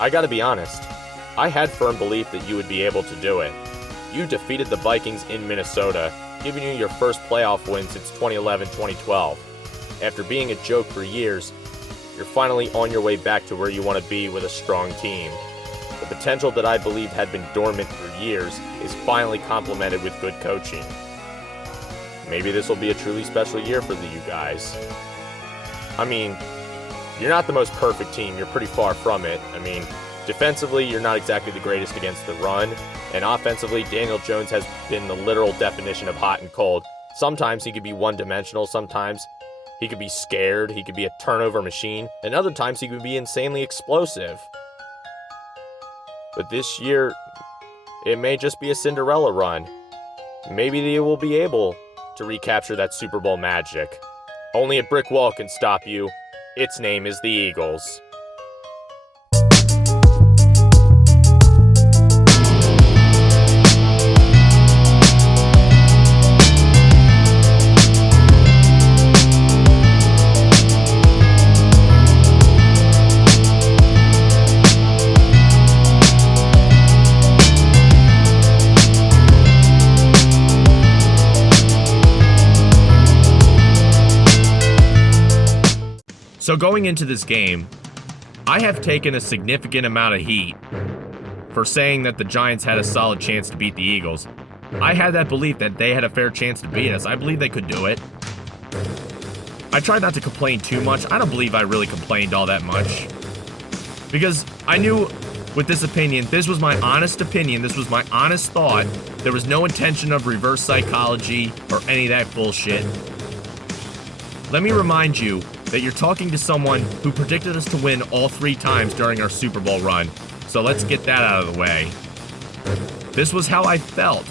I gotta be honest, I had firm belief that you would be able to do it. You defeated the Vikings in Minnesota, giving you your first playoff win since 2011-2012. After being a joke for years, you're finally on your way back to where you want to be with a strong team. The potential that I believed had been dormant for years is finally complemented with good coaching. Maybe this will be a truly special year for you guys. I mean, you're not the most perfect team, you're pretty far from it. I mean, defensively, you're not exactly the greatest against the run, and offensively, Daniel Jones has been the literal definition of hot and cold. Sometimes he could be one-dimensional, sometimes he could be scared, he could be a turnover machine, and other times he could be insanely explosive. But this year, it may just be a Cinderella run. Maybe they will be able to recapture that Super Bowl magic. Only a brick wall can stop you. Its name is the Eagles. So going into this game, I have taken a significant amount of heat for saying that the Giants had a solid chance to beat the Eagles. I had that belief that they had a fair chance to beat us. I believe they could do it. I tried not to complain too much. I don't believe I really complained all that much. Because I knew with this opinion, this was my honest opinion, this was my honest thought. There was no intention of reverse psychology or any of that bullshit. Let me remind you that you're talking to someone who predicted us to win all 3 times during our Super Bowl run. So let's get that out of the way. This was how I felt.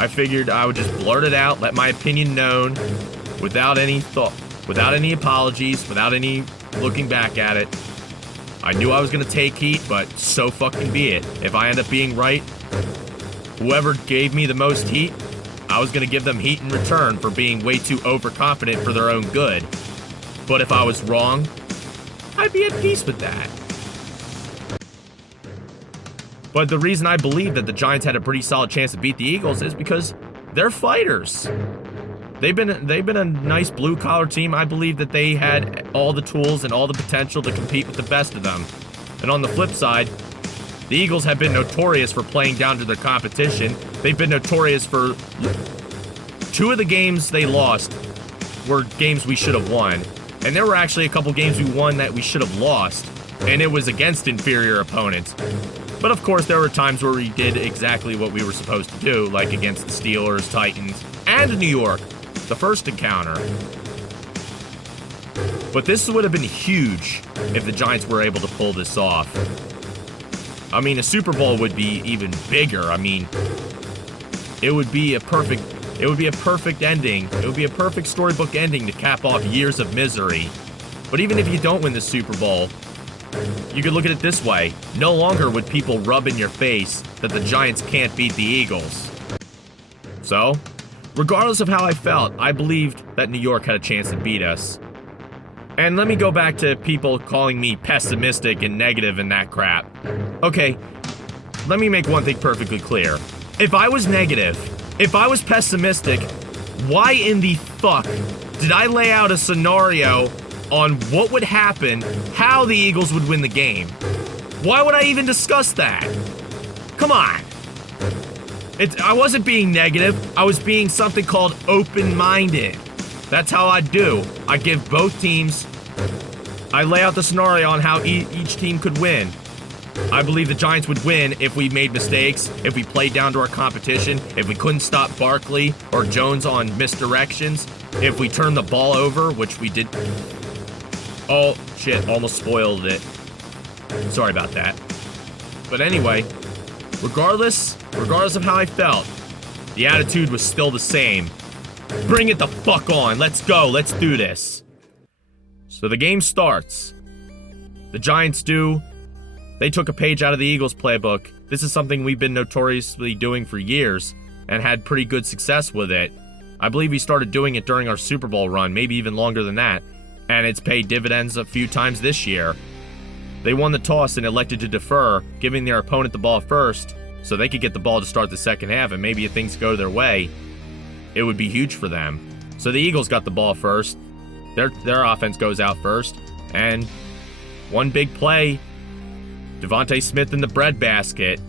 I figured I would just blurt it out, let my opinion known, without any thought, without any apologies, without any looking back at it. I knew I was gonna take heat, but so fucking be it. If I end up being right, whoever gave me the most heat, I was going to give them heat in return for being way too overconfident for their own good. But if I was wrong, I'd be at peace with that. But the reason I believe that the Giants had a pretty solid chance to beat the Eagles is because they're fighters. They've been a nice blue-collar team. I believe that they had all the tools and all the potential to compete with the best of them. And on the flip side, the Eagles have been notorious for playing down to their competition. They've been notorious for 2 of the games they lost were games we should have won. And there were actually a couple games we won that we should have lost. And it was against inferior opponents. But of course, there were times where we did exactly what we were supposed to do, like against the Steelers, Titans, and New York, the first encounter. But this would have been huge if the Giants were able to pull this off. I mean, a Super Bowl would be even bigger. I mean, it would be a perfect ending. It would be a perfect storybook ending to cap off years of misery. But even if you don't win the Super Bowl, you could look at it this way. No longer would people rub in your face that the Giants can't beat the Eagles. So, regardless of how I felt, I believed that New York had a chance to beat us. And let me go back to people calling me pessimistic and negative and that crap. Okay, let me make one thing perfectly clear. If I was negative, if I was pessimistic, why in the fuck did I lay out a scenario on what would happen, how the Eagles would win the game? Why would I even discuss that? Come on. I wasn't being negative. I was being something called open-minded. That's how I do. I give both teams, I lay out the scenario on how each team could win. I believe the Giants would win if we made mistakes, if we played down to our competition, if we couldn't stop Barkley or Jones on misdirections, if we turned the ball over, which we did. Oh, shit, almost spoiled it. Sorry about that. But anyway, regardless of how I felt, the attitude was still the same. Bring it the fuck on. Let's go. Let's do this. So the game starts. The Giants they took a page out of the Eagles playbook. This is something we've been notoriously doing for years and had pretty good success with it. I believe we started doing it during our Super Bowl run, maybe even longer than that. And it's paid dividends a few times this year. They won the toss and elected to defer, giving their opponent the ball first so they could get the ball to start the second half, and maybe if things go their way, it would be huge for them. So the Eagles got the ball first. Their offense goes out first, and one big play, 𝔡'𝔂𝔶𝔞𝔯𝔦 in the breadbasket.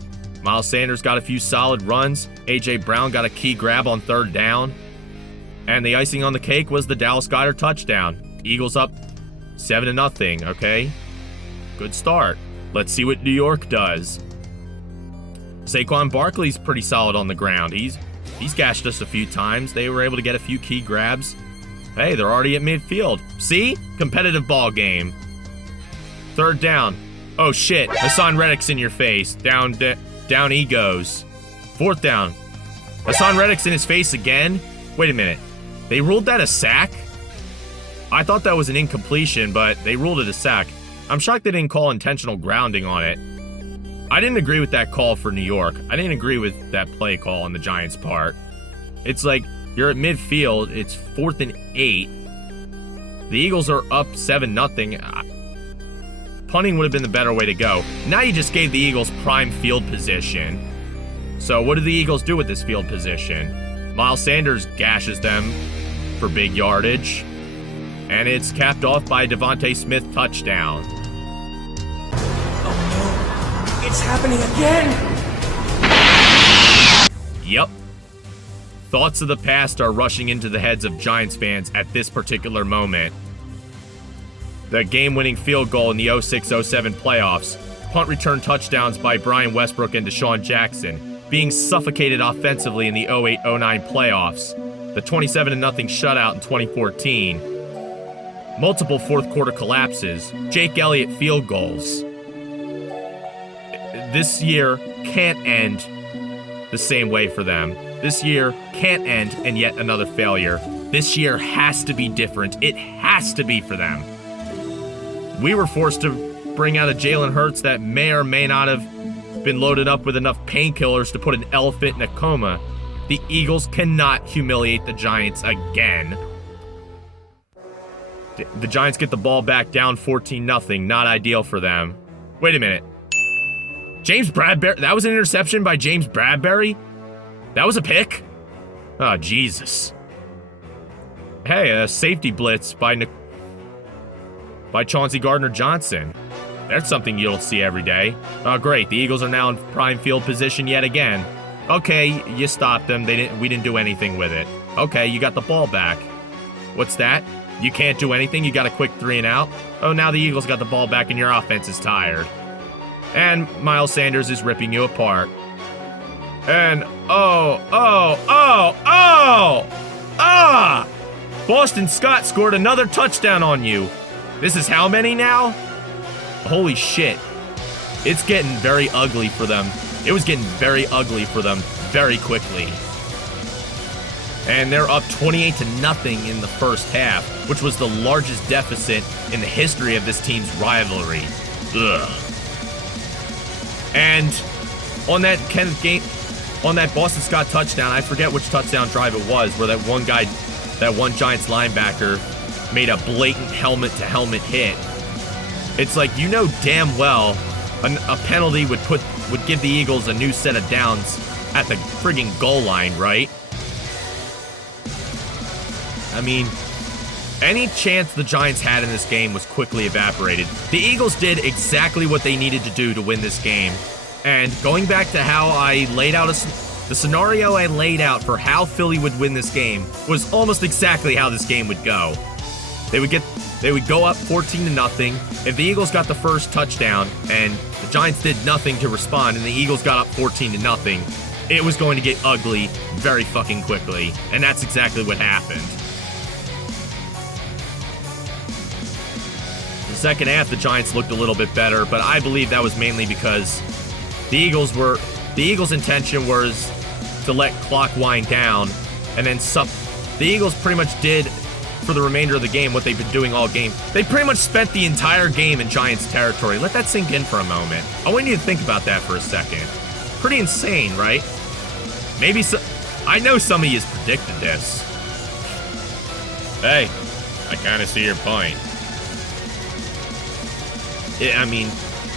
Miles Sanders got a few solid runs. A.J. Brown got a key grab on third down. And the icing on the cake was the Dallas Goedert touchdown. Eagles up 7-0, okay? Good start. Let's see what New York does. Saquon Barkley's pretty solid on the ground. He's gashed us a few times. They were able to get a few key grabs. Hey, they're already at midfield. See? Competitive ball game. Third down. Oh shit, Haason Reddick's in your face. Down he goes. Fourth down. Haason Reddick's in his face again? Wait a minute. They ruled that a sack? I thought that was an incompletion, but they ruled it a sack. I'm shocked they didn't call intentional grounding on it. I didn't agree with that call for New York. I didn't agree with that play call on the Giants' part. It's like, you're at midfield, it's 4th and 8. The Eagles are up 7-0. Punting would have been the better way to go. Now you just gave the Eagles prime field position. So what do the Eagles do with this field position? Miles Sanders gashes them for big yardage. And it's capped off by 𝔡'𝔂𝔶𝔞𝔯𝔦 touchdown. Oh no, it's happening again! Yep. Thoughts of the past are rushing into the heads of Giants fans at this particular moment. The game-winning field goal in the '06-'07 playoffs, punt return touchdowns by Brian Westbrook and Deshaun Jackson, being suffocated offensively in the '08-'09 playoffs, the 27-0 shutout in 2014, multiple fourth-quarter collapses, Jake Elliott field goals. This year can't end the same way for them. This year can't end in yet another failure. This year has to be different. It has to be for them. We were forced to bring out a Jalen Hurts that may or may not have been loaded up with enough painkillers to put an elephant in a coma. The Eagles cannot humiliate the Giants again. The Giants get the ball back down 14-0. Not ideal for them. Wait a minute. James Bradbury? That was an interception by James Bradbury? That was a pick? Oh, Jesus. Hey, a safety blitz by Chauncey Gardner-Johnson. That's something you don't see every day. Oh, great. The Eagles are now in prime field position yet again. Okay, you stopped them. We didn't do anything with it. Okay, you got the ball back. What's that? You can't do anything? You got a quick 3 and out? Oh, now the Eagles got the ball back and your offense is tired. And Miles Sanders is ripping you apart. And Boston Scott scored another touchdown on you. This is how many now? Holy shit. It's getting very ugly for them. It was getting very ugly for them very quickly. And they're up 28-0 in the first half, which was the largest deficit in the history of this team's rivalry. Ugh. And on that Boston Scott touchdown, I forget which touchdown drive it was, where that one Giants linebacker made a blatant helmet-to-helmet hit. It's like, you know damn well a penalty would give the Eagles a new set of downs at the friggin' goal line, right? I mean, any chance the Giants had in this game was quickly evaporated. The Eagles did exactly what they needed to do to win this game. And going back to how I laid out the scenario I laid out for how Philly would win this game was almost exactly how this game would go. They would go up 14-0. If the Eagles got the first touchdown and the Giants did nothing to respond and the Eagles got up 14-0, it was going to get ugly very fucking quickly. And that's exactly what happened. The second half, the Giants looked a little bit better, but I believe that was mainly because the Eagles' intention was to let clock wind down, and then the Eagles pretty much did for the remainder of the game what they've been doing all game. They pretty much spent the entire game in Giants territory. Let that sink in for a moment. I want you to think about that for a second. Pretty insane, right? Maybe I know some of you predicted this. Hey, I kind of see your point. I mean,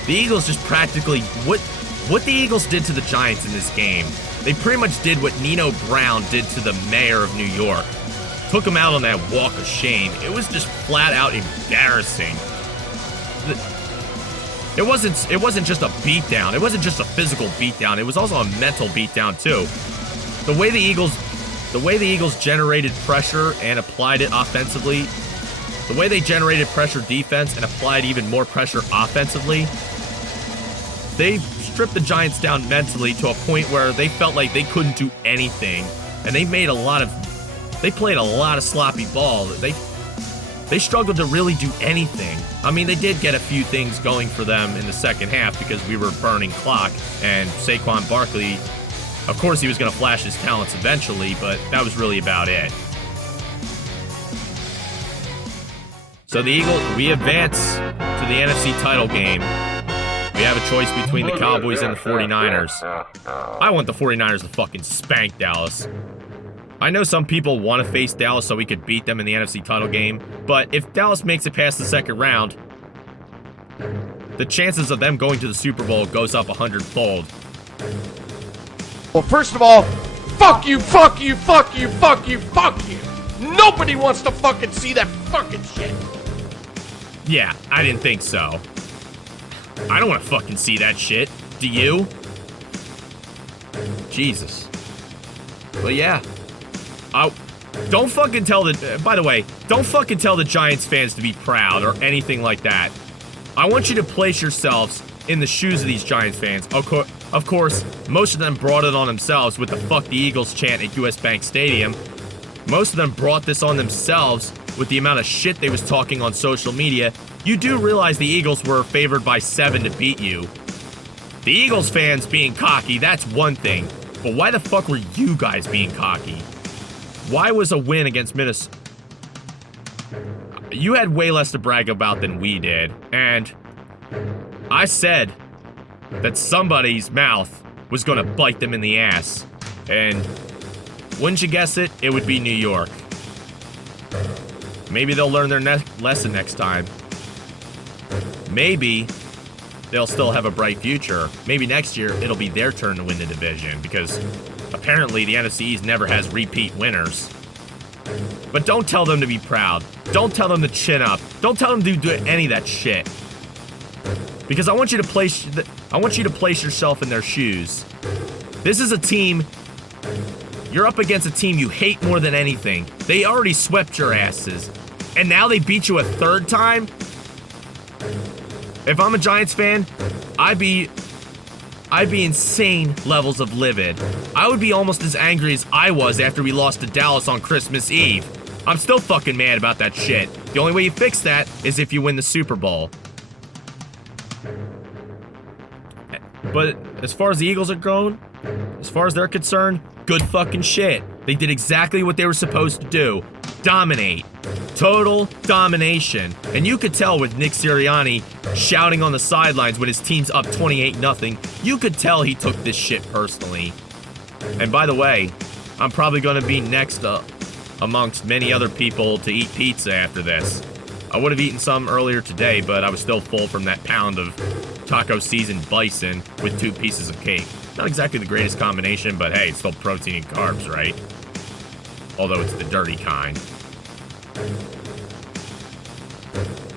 The Eagles just practically, what the Eagles did to the Giants in this game, they pretty much did what Nino Brown did to the mayor of New York. Took him out on that walk of shame. It was just flat out embarrassing. It wasn't just a beatdown. It wasn't just a physical beatdown. It was also a mental beatdown too. The way the Eagles generated pressure and applied it offensively, the way they generated pressure defense and applied even more pressure offensively, they stripped the Giants down mentally to a point where they felt like they couldn't do anything, and they played a lot of sloppy ball. They struggled to really do anything. I mean, they did get a few things going for them in the second half because we were burning clock, and Saquon Barkley, of course he was going to flash his talents eventually, but that was really about it. So the Eagles, we advance to the NFC title game. We have a choice between the Cowboys and the 49ers. I want the 49ers to fucking spank Dallas. I know some people want to face Dallas so we could beat them in the NFC title game, but if Dallas makes it past the second round, the chances of them going to the Super Bowl goes up 100-fold. Well, first of all, fuck you, fuck you, fuck you, fuck you, fuck you. Nobody wants to fucking see that fucking shit. Yeah, I didn't think so. I don't want to fucking see that shit. Do you? Jesus. But yeah. Don't fucking tell the... by the way, don't fucking tell the Giants fans to be proud or anything like that. I want you to place yourselves in the shoes of these Giants fans. Of course, most of them brought it on themselves with the "Fuck the Eagles" chant at US Bank Stadium. Most of them brought this on themselves with the amount of shit they was talking on social media. You do realize the Eagles were favored by 7 to beat you. The Eagles fans being cocky, that's one thing. But why the fuck were you guys being cocky? Why was a win against Minnesota? You had way less to brag about than we did. And I said that somebody's mouth was gonna bite them in the ass. And wouldn't you guess it? It would be New York. Maybe they'll learn their lesson next time. Maybe they'll still have a bright future. Maybe next year it'll be their turn to win the division, because apparently the NFC East never has repeat winners. But don't tell them to be proud. Don't tell them to chin up. Don't tell them to do any of that shit. Because I want you to place yourself in their shoes. This is a team. You're up against a team you hate more than anything. They already swept your asses, and now they beat you a third time? If I'm a Giants fan, I'd be insane levels of livid. I would be almost as angry as I was after we lost to Dallas on Christmas Eve. I'm still fucking mad about that shit. The only way you fix that is if you win the Super Bowl. But as far as the Eagles are going, as far as they're concerned, good fucking shit. They did exactly what they were supposed to do. Dominate. Total domination. And you could tell with Nick Sirianni shouting on the sidelines when his team's up 28-0, you could tell he took this shit personally. And by the way, I'm probably going to be next amongst many other people to eat pizza after this. I would have eaten some earlier today, but I was still full from that pound of taco seasoned bison with 2 pieces of cake. Not exactly the greatest combination, but hey, it's still protein and carbs, right? Although it's the dirty kind.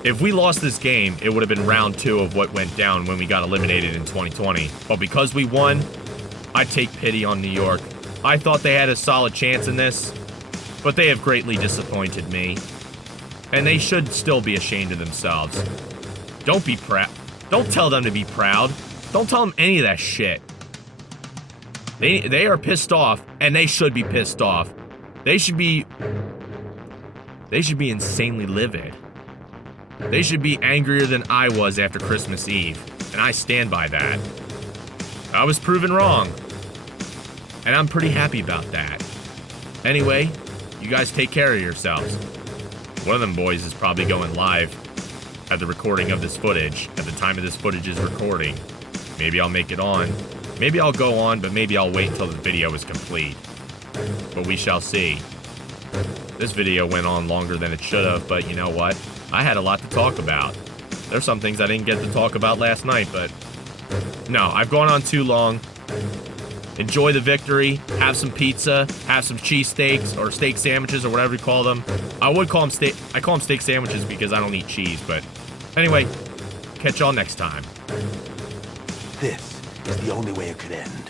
If we lost this game, it would have been round 2 of what went down when we got eliminated in 2020. But because we won, I take pity on New York. I thought they had a solid chance in this, but they have greatly disappointed me. And they should still be ashamed of themselves. Don't be proud. Don't tell them to be proud. Don't tell them any of that shit. They are pissed off, and they should be pissed off. They should be insanely livid. They should be angrier than I was after Christmas Eve, and I stand by that. I was proven wrong, and I'm pretty happy about that. Anyway, you guys take care of yourselves. One of them boys is probably going live at the recording of this footage, at the time of this footage's recording. Maybe I'll make it on. Maybe I'll go on, but maybe I'll wait until the video is complete. But we shall see. This video went on longer than it should have, but you know what? I had a lot to talk about. There's some things I didn't get to talk about last night, but no, I've gone on too long. Enjoy the victory. Have some pizza. Have some cheesesteaks or steak sandwiches or whatever you call them. I would call them steak. I call them steak sandwiches because I don't eat cheese. But anyway, catch y'all next time. This is the only way it could end.